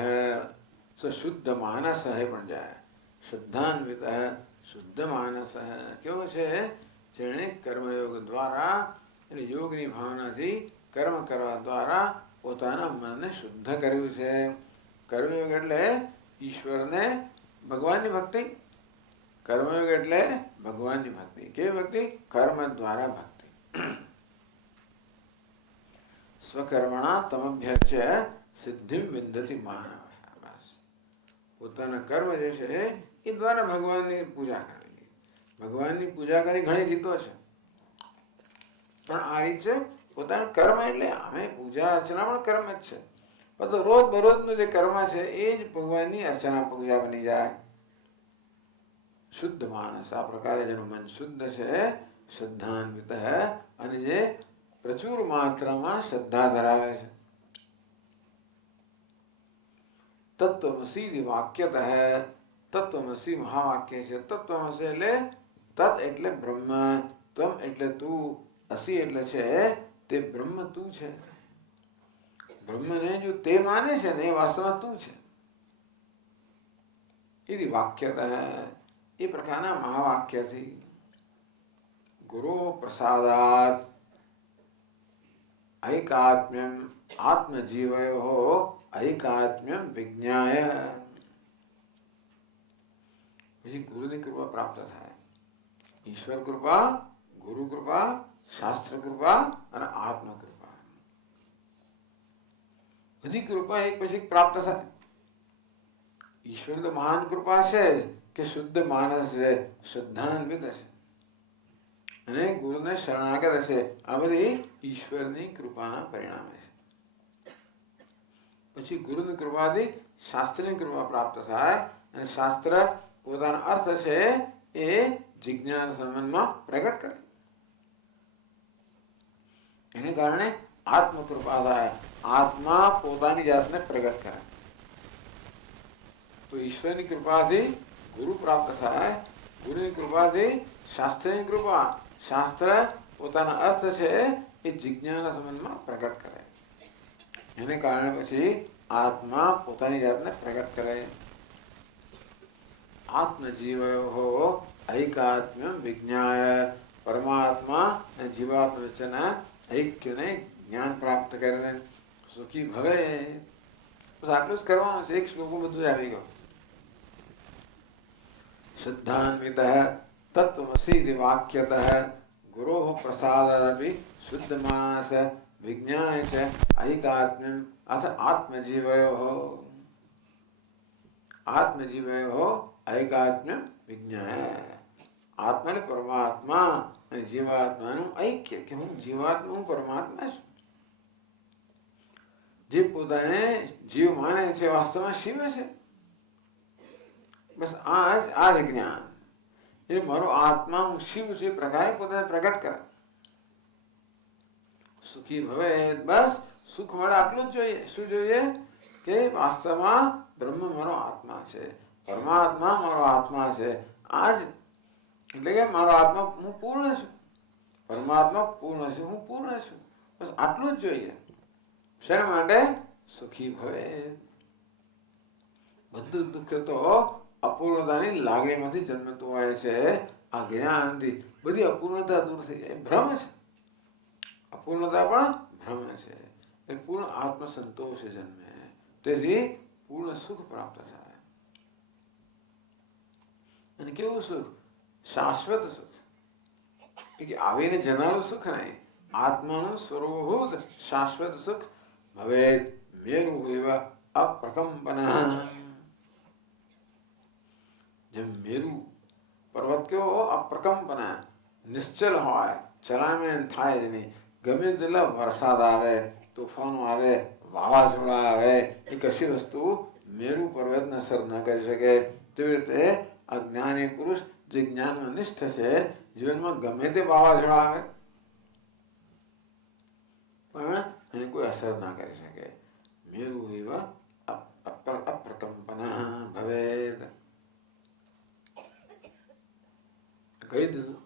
શુદ્ધ માનસ હે પણ જાય. શ્રદ્ધાન્વિત શુદ્ધ માનસ કેવો છે, જેણે કર્મયોગ દ્વારા એટલે યોગની ભાવનાથી કર્મ કરવા દ્વારા પોતાના મનને શુદ્ધ કર્યું છે. કર્મયોગ એટલે ઈશ્વરને ભગવાનની ભક્તિ. કર્મયોગ એટલે ભગવાનની ભક્તિ. કેવી ભક્તિ? કર્મ દ્વારા ભક્તિ. સ્વકર્મણા તમભ્યર્ચ્ય સિદ્ધિમ વિંદતિ માનવ. બસ પોતાના કર્મ જે છે એ દ્વારા ભગવાનની પૂજા કરવી. ભગવાનની પૂજા કરી ઘણી રીતો છે, પણ આ રીત છે પોતાનું કર્મ. એટલે અમે પૂજા અર્ચના પણ કર્મ જ છે, પણ તો રોજ બરોજનું જે કર્મ છે એ જ ભગવાનની અર્ચના પૂજા બની જાય. શુદ્ધ માનસ આ પ્રકારે જેનું મન શુદ્ધ છે, શ્રદ્ધાન્વિત અને જે પ્રચુર માત્રામાં શ્રદ્ધા ધરાવે છે. તત્વમસી વાક્યત તત્વમસી મહાવાક્ય છે. તત્વમસી એટલે તત્ એટલે બ્રહ્મ, ત્વમ એટલે તું, અસી એટલે છે તે બ્રહ્મ તું છે. બ્રહ્મને જો તે માને છે ને એ વાસ્તવમાં તું છે. એ વાક્યત એ પ્રકારના મહાવાક્યથી ગુરુ પ્રસાદાત ઐકાત્મ્યમ આત્મજીવયો ઐકાત્મ્યમ વિજ્ઞાય. પછી ગુરુની કૃપા પ્રાપ્ત થાય. ઈશ્વર કૃપા, ગુરુ કૃપા, શાસ્ત્ર કૃપા અને આત્મ કૃપા. બધી કૃપા એક પછી એક પ્રાપ્ત થાય. ઈશ્વરની તો મહાન કૃપા છે કે શુદ્ધ માણસ છે, શ્રદ્ધાન્વિત છે અને ગુરુને શરણાગત છે. આ બધી ઈશ્વરની કૃપાના પરિણામે છે. પછી ગુરુની કૃપાથી શાસ્ત્રની કૃપા પ્રાપ્ત થાય અને શાસ્ત્ર પોતાનો અર્થ છે એ જિજ્ઞાન સંબંધમાં પ્રગટ કરે. એને કારણે આત્મકૃપા થાય. આત્મા પોતાની જાતને પ્રગટ કરે. તો ઈશ્વરની કૃપાથી ગુરુ પ્રાપ્ત થાય. ગુરુની કૃપાથી શાસ્ત્રની કૃપા. શાસ્ત્ર પોતાના અર્થ છે એ જિજ્ઞાન સંબંધમાં પ્રગટ કરે. એને કારણે પછી આત્મા પોતાની જાતને પ્રગટ કરે. આત્મજીવયો ઐકાત્મ્યમ વિજ્ઞાય. પરમાત્મા અને જીવાત્મા વચ્ચેના ઐક્યને જ્ઞાન પ્રાપ્ત કરે. સુખી ભવે. બસ આટલું જ કરવાનું છે. એક શ્લોકમાં બધું જ આવી ગયું. શુદ્ધાન્વિત તત્વમસી વાક્યત ગુરો પ્રસાદાદપી શુદ્ધ માનસ વિજ્ઞાય ચ ઐકાત્મ્યમ અથ આત્મજીવયો. આત્મજીવયો ઐકાત્મ્યમ વિજ્ઞાય. આત્મા એટલે પરમાત્મા અને જીવાત્માનું ઐક્ય કે હું જીવાત્મા હું પરમાત્મા છું. જે પોતાને જીવ માને છે વાસ્તવમાં શિવ છે. બસ આ જ જ્ઞાન. એટલે મારો આત્મા હું શિવ છું એ પ્રકારે પોતાને પ્રગટ કરે. સુખી ભવે. બસ સુખ મળે આટલું જ જોઈએ. શું જોઈએ? કે વાસ્તવમાં બ્રહ્મ મારો આત્મા છે, પરમાત્મા મારો આત્મા છે. આ જ એટલે કે મારો આત્મા હું પૂર્ણ છું, પરમાત્મા પૂર્ણ છે, હું પૂર્ણ છું. બસ આટલું જ જોઈએ. શા માટે? સુખી ભવે. બધું દુઃખ તો અપૂર્ણતાની લાગણીમાંથી જન્મતું હોય છે. આ જ્ઞાનથી બધી અપૂર્ણતા દૂર થઈ જાય. ભ્રમ છે. અપૂર્ણતા પણ ભ્રમ છે. એ પૂર્ણ આત્મસંતોષ જન્મે. તેથી પૂર્ણ સુખ પ્રાપ્ત થાય. અને કેવું સુખ? શાશ્વત સુખ. કે આવીને જનારું સુખ નહીં. આત્માનું સ્વરૂપભૂત શાશ્વત સુખ ભવે. મેરુ એવા અપ્રકંપના. જેમ મેરુ પર્વત કેવો અપ્રકંપના નિશ્ચલ હોય, ચલાયમાન થાય જ નહીં. ગમે તેટલા વરસાદ આવે, તોફાનો આવે, વાવાઝોડા આવે, એ કશી વસ્તુ મેરુ પર્વતને અસર ન કરી શકે. તેવી રીતે અજ્ઞાની પુરુષ જે જ્ઞાનમાં નિષ્ઠ છે, જીવનમાં ગમે તે વાવાઝોડા આવે પણ એને કોઈ અસર ના કરી શકે. મેરુ એવા અપ્રકંપના ભવેત. કહી દીધું.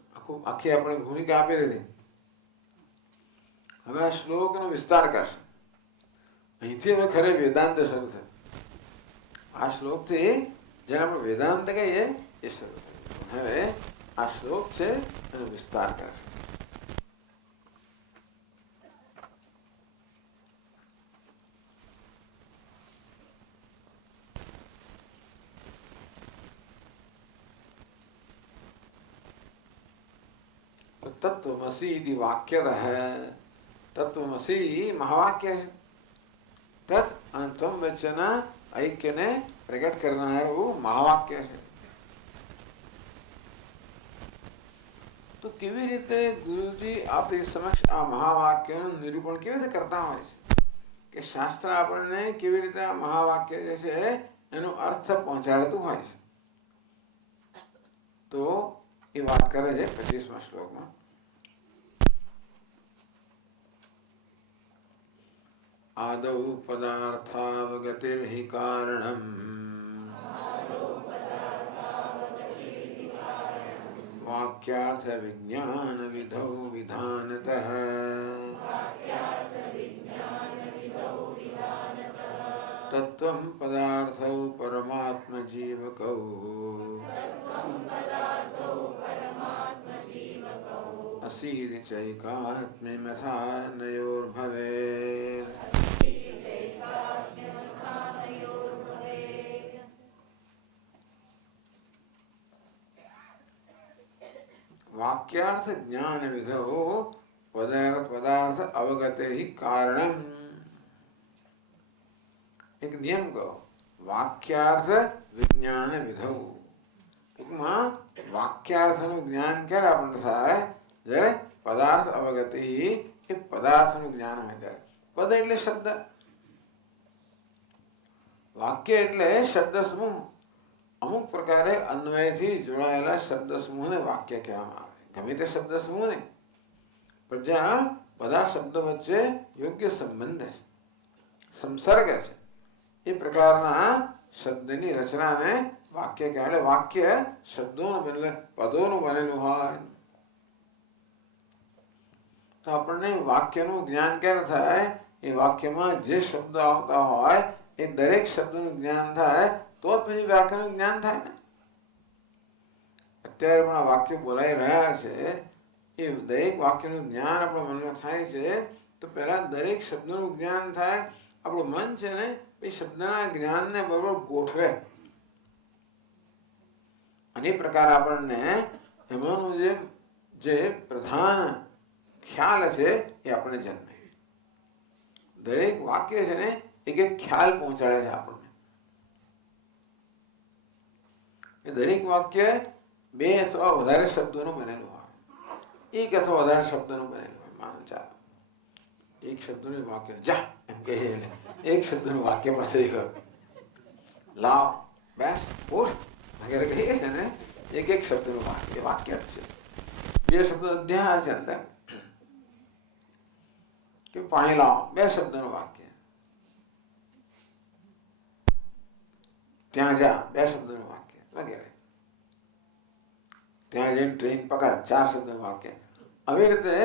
આખી આપણે ભૂમિકા આપી દીધી. હવે આ શ્લોકનો વિસ્તાર કરશે. અહીંથી હવે ખરે વેદાંત શરૂ થાય. આ શ્લોકથી જેને આપણે વેદાંત કહીએ એ શરૂ થાય. હવે આ શ્લોક છે એનો વિસ્તાર કરશે. तत्वमसि इति वाक्यतः. तत्वमसि महावाक्य है. तत् અને ત્વમ વચ્ચેના ઐક્યને પ્રગટ કરનારું મહાવાક્ય છે. તો કેવી રીતે ગુરુજી આપણી સમક્ષ આ મહાવાક્યનું નિરૂપણ કેવી રીતે કરતા હોય છે? કે શાસ્ત્ર આપણને કેવી રીતે આ મહાવાક્ય જે છે એનો અર્થ પહોંચાડતું હોય છે. તો એ વાત કરે છે 25મા શ્લોકમાં. आदौ पदार्थावगतिर्हि कारणम् वाक्यार्थ विज्ञान विधौ विधानतः. तत्त्वं पदार्थौ परमात्म जीवकौ असीति चैकात्म्यथा नयोर्भवेत्. वाक्यार्थ ज्ञान विधौ पदार्थ अवगते ही कारणम. એક નિયમ કહો, વાક્યાર્થ વિજ્ઞાન વિધૌ. ટૂંકમાં વાક્યાર્થનું જ્ઞાન ક્યારે આપણને થાય? જ્યારે પદાર્થ અવગતિ એ પદાર્થનું જ્ઞાન હોય ત્યારે. પદ એટલે શબ્દ, વાક્ય એટલે શબ્દ સમૂહ. અમુક પ્રકારે અન્વયથી જોડાયેલા શબ્દ સમૂહને વાક્ય કહેવામાં આવે. ગમે તે શબ્દ સમૂહ નહીં, પણ જ્યાં બધા શબ્દો વચ્ચે યોગ્ય સંબંધ છે, સંસર્ગ છે, એ પ્રકારના શબ્દની રચનાને વાક્ય કહેવાય. વાક્ય શબ્દોનું બનેલું, પદોનું બનેલું હોય તો આપણને વાક્યનું જ્ઞાન ક્યારે થાય? એ વાક્યમાં જે શબ્દો આવતા હોય એ દરેક શબ્દનું જ્ઞાન થાય તો જ પછી વાક્યનું જ્ઞાન થાય ને. અત્યારે પણ આ વાક્યો બોલાઈ રહ્યા છે, એ દરેક વાક્યનું જ્ઞાન આપણા મનમાં થાય છે તો પહેલા દરેક શબ્દનું જ્ઞાન થાય. આપણું મન છે ને એ શબ્દના જ્ઞાનને બરોબર ગોઠવે, અને એ પ્રકાર આપણને એમાંનું જે પ્રધાન ખ્યાલ છે એ આપણને જન્મે. દરેક વાક્ય છે ને એક એક ખ્યાલ પહોંચાડે છે આપણને. એ દરેક વાક્ય બે અથવા વધારે શબ્દોનું બનેલું હોય, એક અથવા વધારે શબ્દોનું બનેલું હોય. માનો ચાલો એક શબ્દનું વાક્ય જા એમ કહીએ એટલે એક શબ્દનું વાક્ય પણ થઈ ગયું. લાવ, બેસ, ઉઠ વગેરે કહીએ છે ને, એક એક શબ્દનું વાક્ય વાક્ય જ છે. બે શબ્દો અધ્યાહાર છે અંદર. કે પાણી લાવો, બે શબ્દનું વાક્ય. ત્યાં જા, બે શબ્દનું વાક્ય વગેરે. ત્યાં જઈને ટ્રેન પકડ, ચાર શબ્દનું વાક્ય. આવી રીતે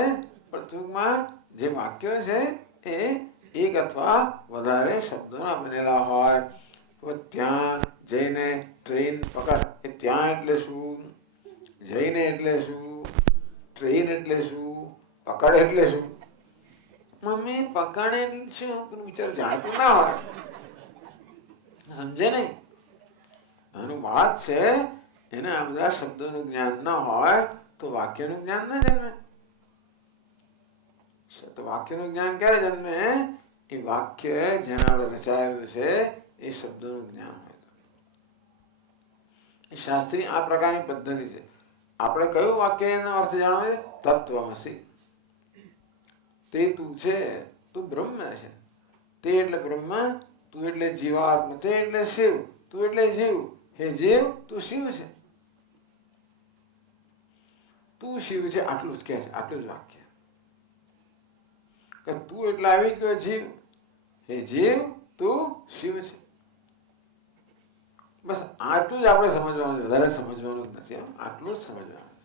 ટૂંકમાં જે વાક્યો છે એ એક અથવા વધારે શબ્દોના બનેલા હોય. ત્યાં જઈને ટ્રેન પકડ, એ ત્યાં એટલે શું, જઈને એટલે શું, ટ્રેન એટલે શું, પકડ એટલે શું? મમ્મી પકડ એટલે શું? વિચાર જાણતું ના હોય, સમજે નહીં. આનું વાત છે એને આ બધા શબ્દોનું જ્ઞાન ના હોય તો વાક્યનું જ્ઞાન ના જન્મે. તો વાક્યનું જ્ઞાન ક્યારે જન્મે? એ વાક્ય જેના વડે રચાયેલું છે એ શબ્દોનું જ્ઞાન હોય. શાસ્ત્રી આ પ્રકારની પદ્ધતિ છે. આપણે કયું વાક્ય એનો અર્થ જાણવો છે? તત્વમસી, તે તું છે, તું બ્રહ્મ છે. તે એટલે બ્રહ્મ, તું એટલે જીવાત્મા, તે એટલે શિવ, તું એટલે જીવ. હે જીવ, તું શિવ છે, તું શિવ છે. આટલું જ કહે છે, આટલું જ વાક્ય. કે તું એટલે આવી જ ગયો જીવ. હે જીવ, તું શિવ છે. બસ આટલું જ આપણે સમજવાનું છે, વધારે સમજવાનું જ નથી. આટલું જ સમજવાનું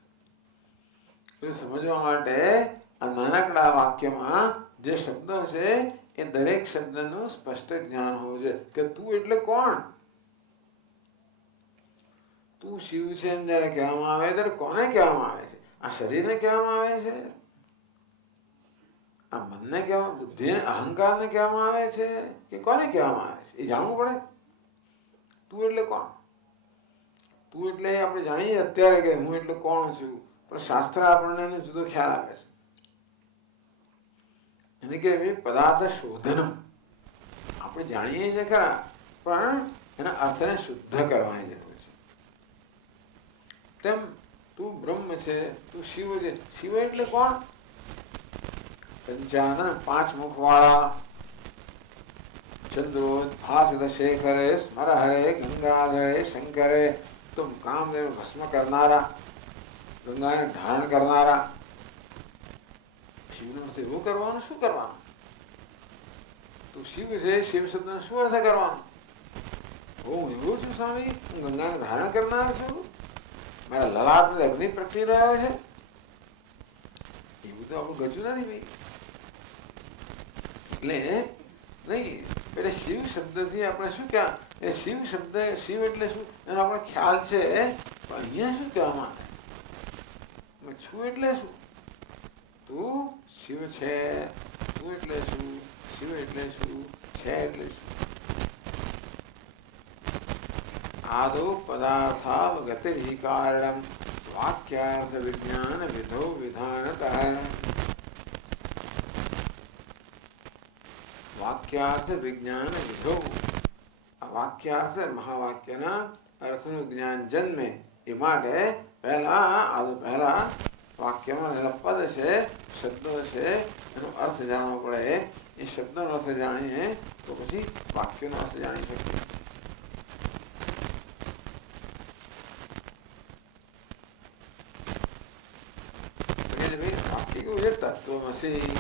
છે. સમજવા માટે આ નાનકડા વાક્યમાં જે શબ્દો છે એ દરેક શબ્દનું સ્પષ્ટ જ્ઞાન હોવું જોઈએ. કે તું એટલે કોણ? તું શિવ છે એમ જયારે કહેવામાં આવે ત્યારે કોને કહેવામાં આવે છે? આ શરીરને કહેવામાં આવે છે? આ મનને કહેવામાં, બુદ્ધિને, અહંકારને કહેવામાં આવે છે કે કોને કહેવામાં આવે છે? એ જાણવું પડે. તું એટલે કોણ? તું એટલે આપણે જાણીએ અત્યારે કે હું એટલે કોણ છું, પણ શાસ્ત્ર આપણને એનો જુદો ખ્યાલ આપે છે. એને કે પદાર્થ શોધનમ. આપણે જાણીએ છીએ ખરા, પણ એના અર્થને શુદ્ધ કરવાની જરૂર છે. તેમ તું બ્રહ્મ છે, તું શિવ છે. શિવ એટલે કોણ? પંચાનન, પાંચ મુખવાળા, ચંદ્રોજ ભાસિત શેખરે, સ્મર હરે, ગંગાધરે, શંકરે. તુમ કામદેવ ભસ્મ કરનારા, ગંગાને ધારણ કરનારા. શિવનો અર્થ એવું કરવાનું, શું કરવાનું? તું શિવ છે, શિવ શબ્દનો શું અર્થ કરવાનો? હું એવું છું સ્વામી, હું ગંગાને ધારણ કરનાર છું, મારા લલાટ અગ્નિ પ્રગટી રહ્યો છે. એવું તો આપણું ગજું નથી ભાઈ. એટલે નહીં, એટલે શિવ શબ્દથી આપણે શું કહેવાય? એ શિવ શબ્દ, શિવ એટલે શું એનો આપણો ખ્યાલ છે. પણ અહીંયા શું કહેવામાં આવે? છું એટલે શું? તું શિવ છે. તું એટલે શું? શિવ એટલે શું? છે એટલે શું? આદૌ પદાર્થાવગતિ કારણમ વાક્યાર્થ વિજ્ઞાન વિધો વિધાનતઃ. વાક્યાર્થ વિજ્ઞાન વિધો, વાક્યાર્થ મહાવાક્યના અર્થનું જ્ઞાન જન્મે એ માટે પહેલા વાક્યમાં રહેલા પદ છે, શબ્દો છે, એનો અર્થ જાણવો પડે. એ શબ્દોનો અર્થ જાણીએ તો પછી વાક્યનો અર્થ જાણી શકીએ. વાક્ય કેવું છે? તત્વમસી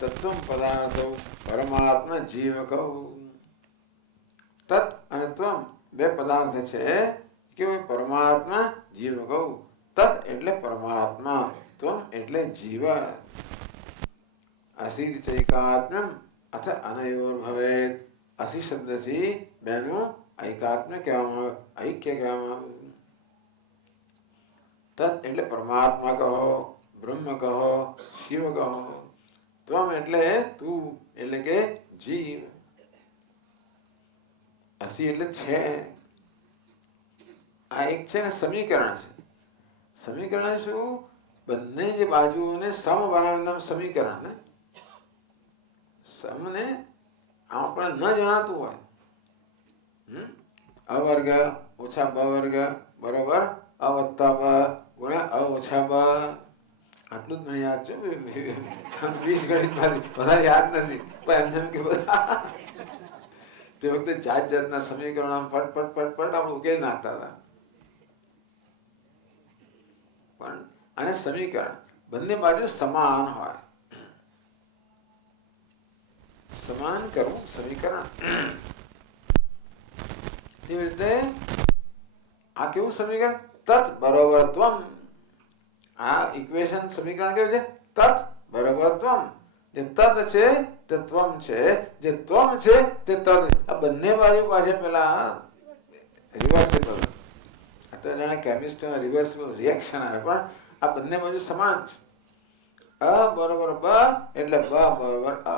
તત્વમ પદાર્થો પરમાત્મા જીવક. તત્ અને ત્વમ બે પદાર્થ છે કે પરમાત્મા જીવક. તત્ એટલે પરમાત્મા, ત્વમ એટલે જીવ. અસિત ચૈકાત્મ્યમ અથ અનયોર ભવેત. અસી શબ્દથી બેનું ઐકાત્મ્ય કહેવામાં આવે, ઐક્ય કહેવામાં આવે. તત્ એટલે પરમાત્મા કહો, બ્રહ્મ કહો, શિવ કહો. ત્વમ એટલે તું એટલે કે જીવ. અસી એટલે છે. આ એક છે ને સમીકરણ છે. સમીકરણ શું? બંને જે બાજુઓને સમ બનાવવાનું સમીકરણ. ને સમને આપણે ન જણાતું હોય. અવર્ગ ઓછા બ વર્ગ બરોબર અ વત્તા બ ગુણ્યા અ ઓછા બ. આટલું જ મને યાદ છે. 20 ગણિતમાંથી વધારે યાદ નથી. પણ એમને કે બધા તે વખતે જાત જાતના સમીકરણ આમ ફટ ફટ ફટ ફટ આપણે ઉકેલી નાખતા હતા. પણ અને સમીકરણ બંને બાજુ સમાન હોય. સમાન કરવું સમીકરણ. તેવી રીતે આ કેવું સમીકરણ? તત બરોબર ત્વમ. આ ઇક્વેશન સમીકરણ કેવું છે? તત બરોબર ત્વમ. જે તત છે તે ત્વમ છે, જે ત્વમ છે તે તત છે. આ બંને બાજુ પાસે પેલા રિવર્સિબલ, તો જાણે કેમિસ્ટ્રીના રિવર્સિબલ રિએક્શન આવે. પણ આ બંને બાજુ સમાન છે. અ બરોબર બ એટલે બ બરોબર અ.